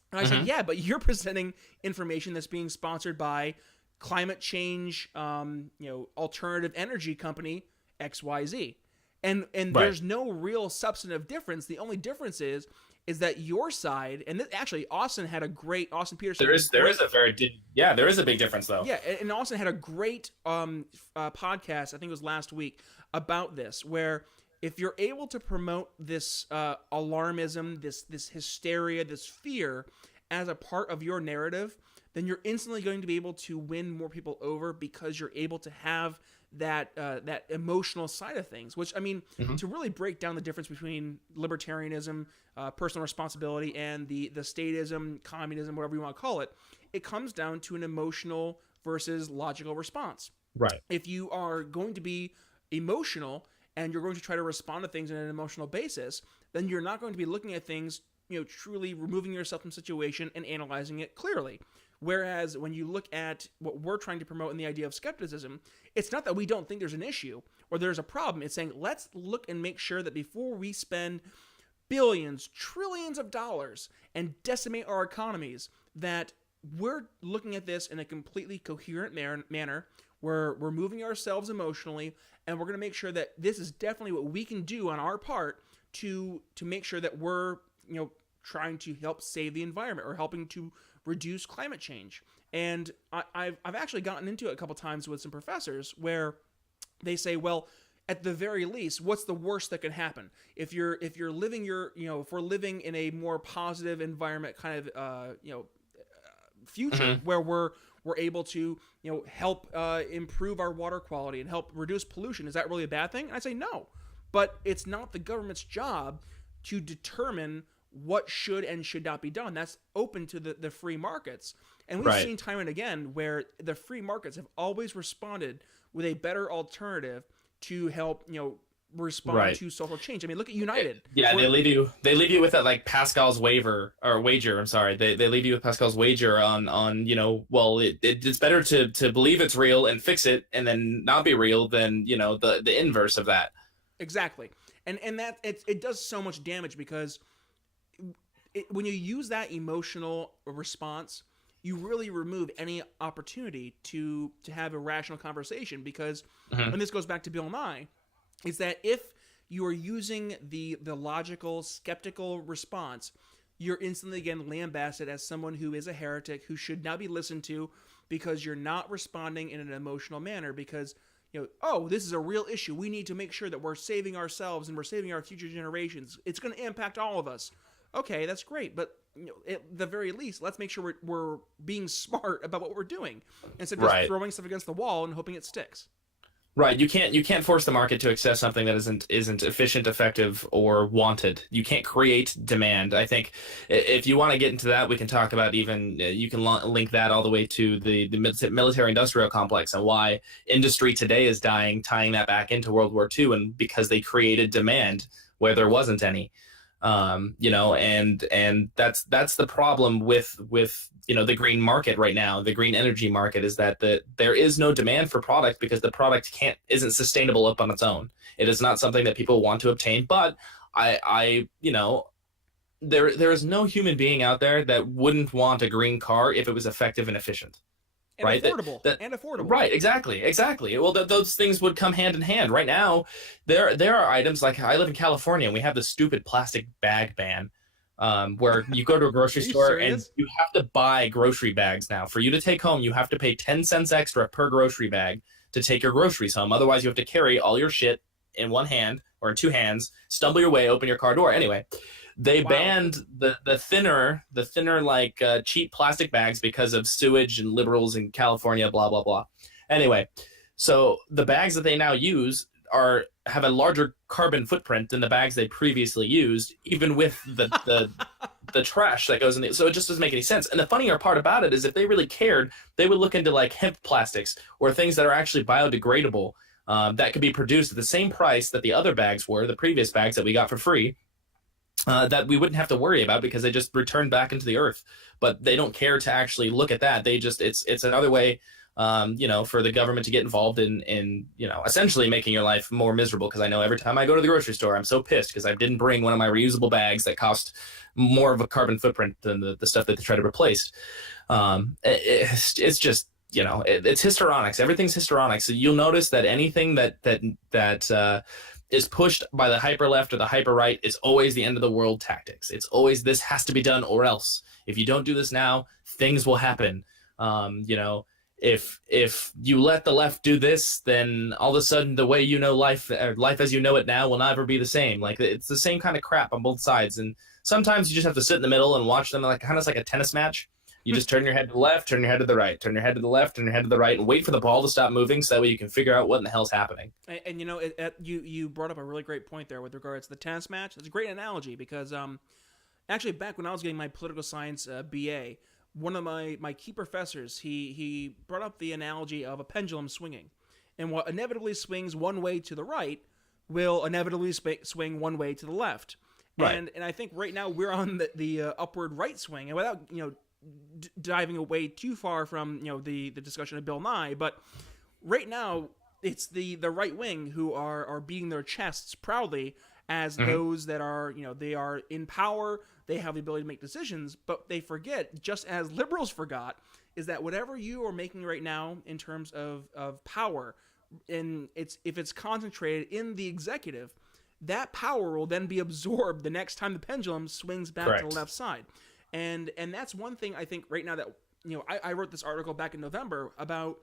And I said, yeah, but you're presenting information that's being sponsored by climate change, alternative energy company XYZ. And there's no real substantive difference. The only difference is that your side, and actually Austin Peterson. There is a big difference though. Yeah, and Austin had a great podcast, I think it was last week, about this, where if you're able to promote this alarmism, this hysteria, this fear as a part of your narrative, then you're instantly going to be able to win more people over, because you're able to have that emotional side of things. Which, I mean, to really break down the difference between libertarianism, personal responsibility, and the statism, communism, whatever you want to call it, it comes down to an emotional versus logical response. Right. If you are going to be emotional and you're going to try to respond to things on an emotional basis, then you're not going to be looking at things, truly removing yourself from the situation and analyzing it clearly. Whereas when you look at what we're trying to promote in the idea of skepticism, it's not that we don't think there's an issue or there's a problem. It's saying, let's look and make sure that before we spend billions, trillions of dollars and decimate our economies, that we're looking at this in a completely coherent manner, where we're moving ourselves emotionally, and we're going to make sure that this is definitely what we can do on our part to make sure that we're, trying to help save the environment or helping to reduce climate change. And I've actually gotten into it a couple times with some professors, where they say, well, at the very least, what's the worst that could happen? If you're living if we're living in a more positive environment kind of, future, where we're able to, help improve our water quality and help reduce pollution, is that really a bad thing? And I say no, but it's not the government's job to determine what should and should not be done. That's open to the free markets. And we've seen time and again where the free markets have always responded with a better alternative to help, respond to social change. I mean, look at United. Yeah, they leave you with that, like, Pascal's wager. I'm sorry. They leave you with Pascal's wager on well, it's better to believe it's real and fix it, and then not be real, than the inverse of that. Exactly. And that it does so much damage, because when you use that emotional response, you really remove any opportunity to have a rational conversation because, and this goes back to Bill Nye, is that if you are using the logical, skeptical response, you're instantly again lambasted as someone who is a heretic who should not be listened to because you're not responding in an emotional manner because, oh, this is a real issue. We need to make sure that we're saving ourselves and we're saving our future generations. It's going to impact all of us. Okay, that's great, but at the very least, let's make sure we're being smart about what we're doing instead of just throwing stuff against the wall and hoping it sticks. Right. You can't force the market to accept something that isn't efficient, effective, or wanted. You can't create demand. I think if you want to get into that, we can talk about even you can link that all the way to the military-industrial complex and why industry today is dying, tying that back into World War II, and because they created demand where there wasn't any. And that's the problem with the green market right now. The green energy market is that there is no demand for product because the product isn't sustainable up on its own. It is not something that people want to obtain. But there is no human being out there that wouldn't want a green car if it was effective and efficient. And right? Affordable. Right, exactly. Well, those things would come hand in hand. Right now, there are items like I live in California and we have this stupid plastic bag ban where you go to a grocery store and you have to buy grocery bags now. For you to take home, you have to pay 10 cents extra per grocery bag to take your groceries home. Otherwise, you have to carry all your shit in one hand or in two hands, stumble your way, open your car door. Anyway, they banned the thinner like cheap plastic bags because of sewage and liberals in California, blah, blah, blah. Anyway, so the bags that they now use have a larger carbon footprint than the bags they previously used, even with the trash that goes in it. So it just doesn't make any sense. And the funnier part about it is if they really cared, they would look into like hemp plastics or things that are actually biodegradable that could be produced at the same price that the other bags were, the previous bags that we got for free. That we wouldn't have to worry about because they just return back into the earth. But they don't care to actually look at that. They just it's another way, for the government to get involved in essentially making your life more miserable. Because I know every time I go to the grocery store, I'm so pissed because I didn't bring one of my reusable bags that cost more of a carbon footprint than the stuff that they try to replace. It's just it's histrionics. Everything's histrionics. So you'll notice that anything that is pushed by the hyper left or the hyper right is always the end of the world tactics. It's always this has to be done or else. If you don't do this now, things will happen. If you let the left do this, then all of a sudden the way life as you know it now will never be the same. Like it's the same kind of crap on both sides. And sometimes you just have to sit in the middle and watch them like kind of like a tennis match. You just turn your head to the left, turn your head to the right, turn your head to the left, turn your head to the right, and wait for the ball to stop moving so that way you can figure out what in the hell's happening. And you brought up a really great point there with regards to the tennis match. It's a great analogy because actually back when I was getting my political science BA, one of my key professors, he brought up the analogy of a pendulum swinging. And what inevitably swings one way to the right will inevitably swing one way to the left. Right. And I think right now we're on the upward right swing. And without, diving away too far from the discussion of Bill Nye, but right now it's the right wing who are beating their chests proudly as those that are they are in power, they have the ability to make decisions, but they forget, just as liberals forgot, is that whatever you are making right now in terms of power, and if it's concentrated in the executive, that power will then be absorbed the next time the pendulum swings back to the left side. And that's one thing I think right now that, I wrote this article back in November about,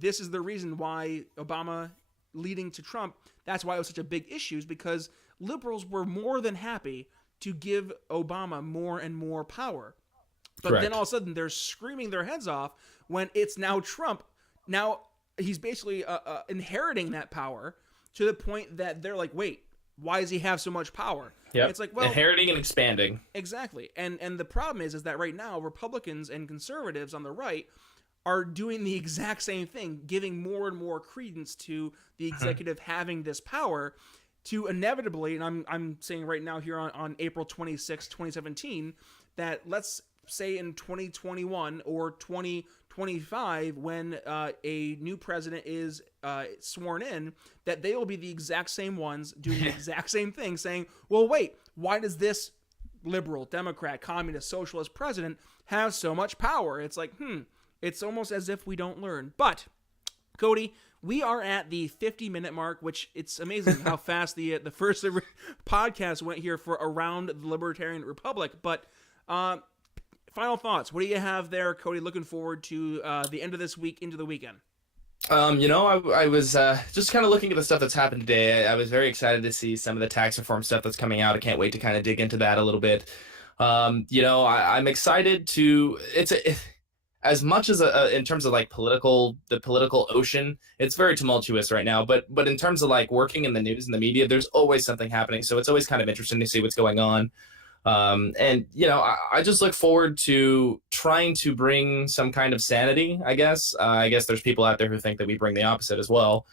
this is the reason why Obama leading to Trump, that's why it was such a big issue, is because liberals were more than happy to give Obama more and more power. But then all of a sudden they're screaming their heads off when it's now Trump. Now he's basically inheriting that power to the point that they're like, wait, why does he have so much power? Yeah, it's like, well, inheriting and expanding. Exactly. And the problem is that right now Republicans and conservatives on the right are doing the exact same thing, giving more and more credence to the executive having this power to inevitably, and I'm saying right now here on April 26, 2017, that let's say in 2021 or 2025 when a new president is sworn in, that they will be the exact same ones doing the exact same thing, saying, well, wait, why does this liberal, Democrat, communist, socialist president has so much power. It's like, it's almost as if we don't learn. But, Kody, we are at the 50-minute mark, which it's amazing how fast the first podcast went here for Around the Libertarian Republic. But final thoughts. What do you have there, Kody? Looking forward to the end of this week into the weekend. I was just kind of looking at the stuff that's happened today. I was very excited to see some of the tax reform stuff that's coming out. I can't wait to kind of dig into that a little bit. I'm excited to. As much as in terms of like the political ocean, it's very tumultuous right now. But in terms of like working in the news and the media, there's always something happening. So it's always kind of interesting to see what's going on. I just look forward to trying to bring some kind of sanity, I guess. I guess there's people out there who think that we bring the opposite as well.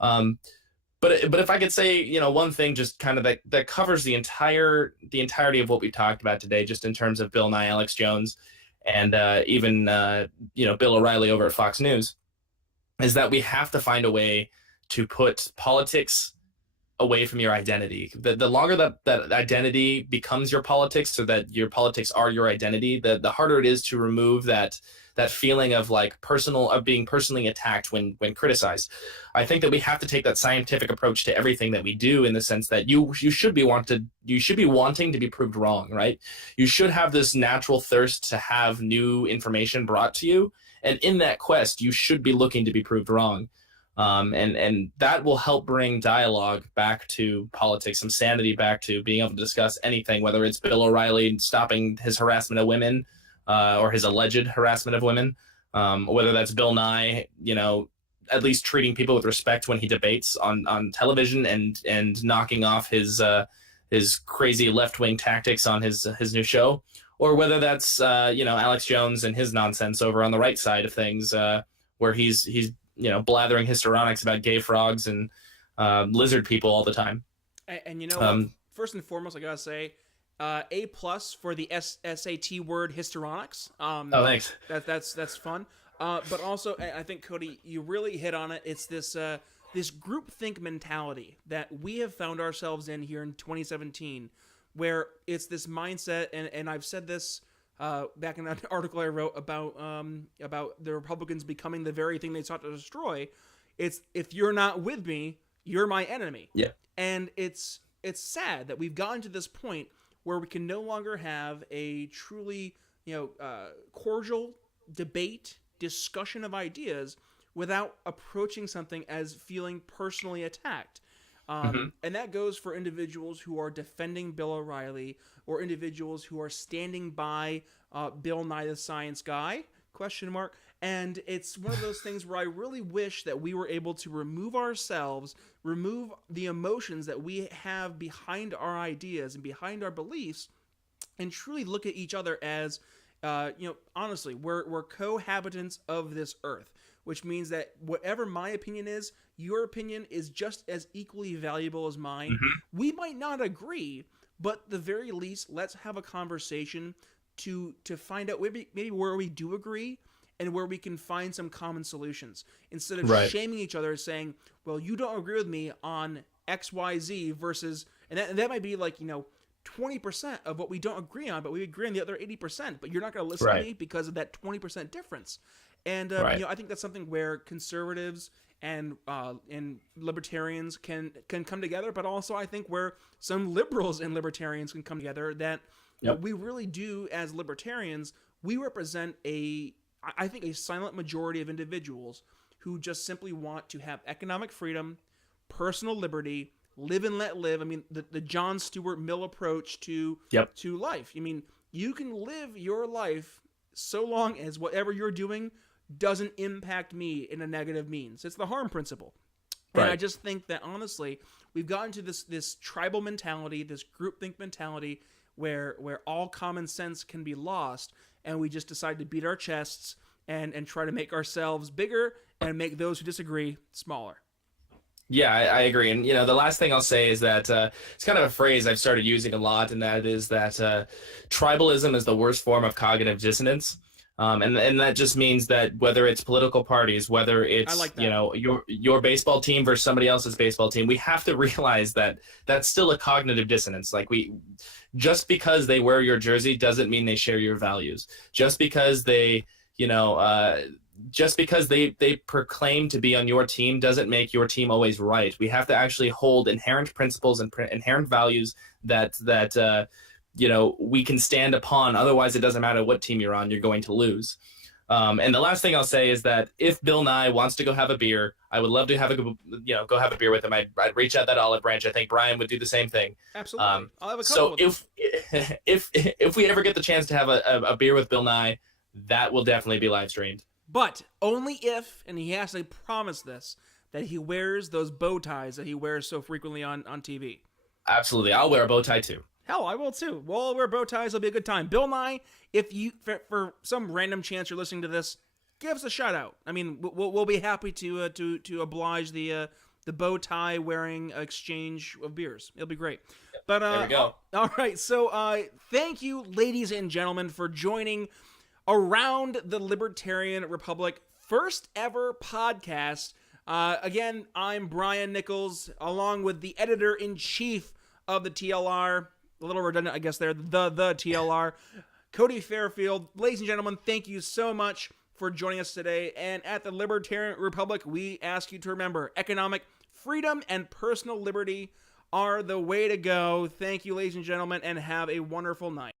But if I could say, one thing just kind of that covers the entirety of what we talked about today, just in terms of Bill Nye, Alex Jones, and even Bill O'Reilly over at Fox News, is that we have to find a way to put politics away from your identity. The longer that identity becomes your politics, so that your politics are your identity, the harder it is to remove that feeling of like being personally attacked when criticized. I think that we have to take that scientific approach to everything that we do, in the sense that you should be wanting to be proved wrong, right? You should have this natural thirst to have new information brought to you, and in that quest, you should be looking to be proved wrong. And that will help bring dialogue back to politics, some sanity back to being able to discuss anything, whether it's Bill O'Reilly stopping his harassment of women, or his alleged harassment of women, whether that's Bill Nye, at least treating people with respect when he debates on television, and knocking off his crazy left-wing tactics on his new show, or whether that's Alex Jones and his nonsense over on the right side of things, where he's blathering histrionics about gay frogs and lizard people all the time. And first and foremost, I gotta say, A+ for the SAT word histrionics. Thanks. That's fun. But also, I think, Kody, you really hit on it. It's this groupthink mentality that we have found ourselves in here in 2017, where it's this mindset, and I've said this back in an article I wrote about the Republicans becoming the very thing they sought to destroy. It's, if you're not with me, you're my enemy. Yeah. And it's sad that we've gotten to this point where we can no longer have a truly cordial debate, discussion of ideas without approaching something as feeling personally attacked. And that goes for individuals who are defending Bill O'Reilly, or individuals who are standing by Bill Nye the Science Guy, ? And it's one of those things where I really wish that we were able to remove the emotions that we have behind our ideas and behind our beliefs, and truly look at each other as, honestly, we're cohabitants of this earth, which means that whatever my opinion is, your opinion is just as equally valuable as mine. We might not agree, but at the very least, let's have a conversation to find out maybe where we do agree, and where we can find some common solutions, instead of shaming each other, saying, well, you don't agree with me on XYZ versus, and that might be like, 20% of what we don't agree on, but we agree on the other 80%, but you're not going to listen to me because of that 20% difference. And, I think that's something where conservatives and libertarians can come together, but also I think where some liberals and libertarians can come together, that we really do, as libertarians, we represent I think a silent majority of individuals who just simply want to have economic freedom, personal liberty, live and let live. I mean, the John Stuart Mill approach to life. I mean, you can live your life so long as whatever you're doing doesn't impact me in a negative means. It's the harm principle. And I just think that, honestly, we've gotten to this tribal mentality, this groupthink mentality, where all common sense can be lost, and we just decide to beat our chests and try to make ourselves bigger and make those who disagree smaller. Yeah, I agree. And, the last thing I'll say is that it's kind of a phrase I've started using a lot, and that is that tribalism is the worst form of cognitive dissonance. And that just means that whether it's political parties, whether it's like that. you know your baseball team versus somebody else's baseball team, we have to realize that that's still a cognitive dissonance. Like just because they wear your jersey doesn't mean they share your values. Just because they they proclaim to be on your team doesn't make your team always right. We have to actually hold inherent principles and inherent values that we can stand upon. Otherwise, it doesn't matter what team you're on, you're going to lose. And the last thing I'll say is that if Bill Nye wants to go have a beer, I would love to go have a beer with him. I'd reach out that olive branch. I think Brian would do the same thing. Absolutely. I'll have a so couple if we ever get the chance to have a beer with Bill Nye, that will definitely be live streamed. But only if, and he has to promise this, that he wears those bow ties that he wears so frequently on TV. Absolutely. I'll wear a bow tie too. Hell, I will too. We'll all wear bow ties. It'll be a good time. Bill Nye, if you, for some random chance you're listening to this, give us a shout out. I mean, we'll be happy to oblige the bow tie wearing exchange of beers. It'll be great. But there we go. All right. So thank you, ladies and gentlemen, for joining Around the Libertarian Republic, first ever podcast. Again, I'm Brian Nichols, along with the editor-in-chief of the TLR. A little redundant, I guess, there. The TLR. Kody Fairfield. Ladies and gentlemen, thank you so much for joining us today. And at the Libertarian Republic, we ask you to remember economic freedom and personal liberty are the way to go. Thank you, ladies and gentlemen, and have a wonderful night.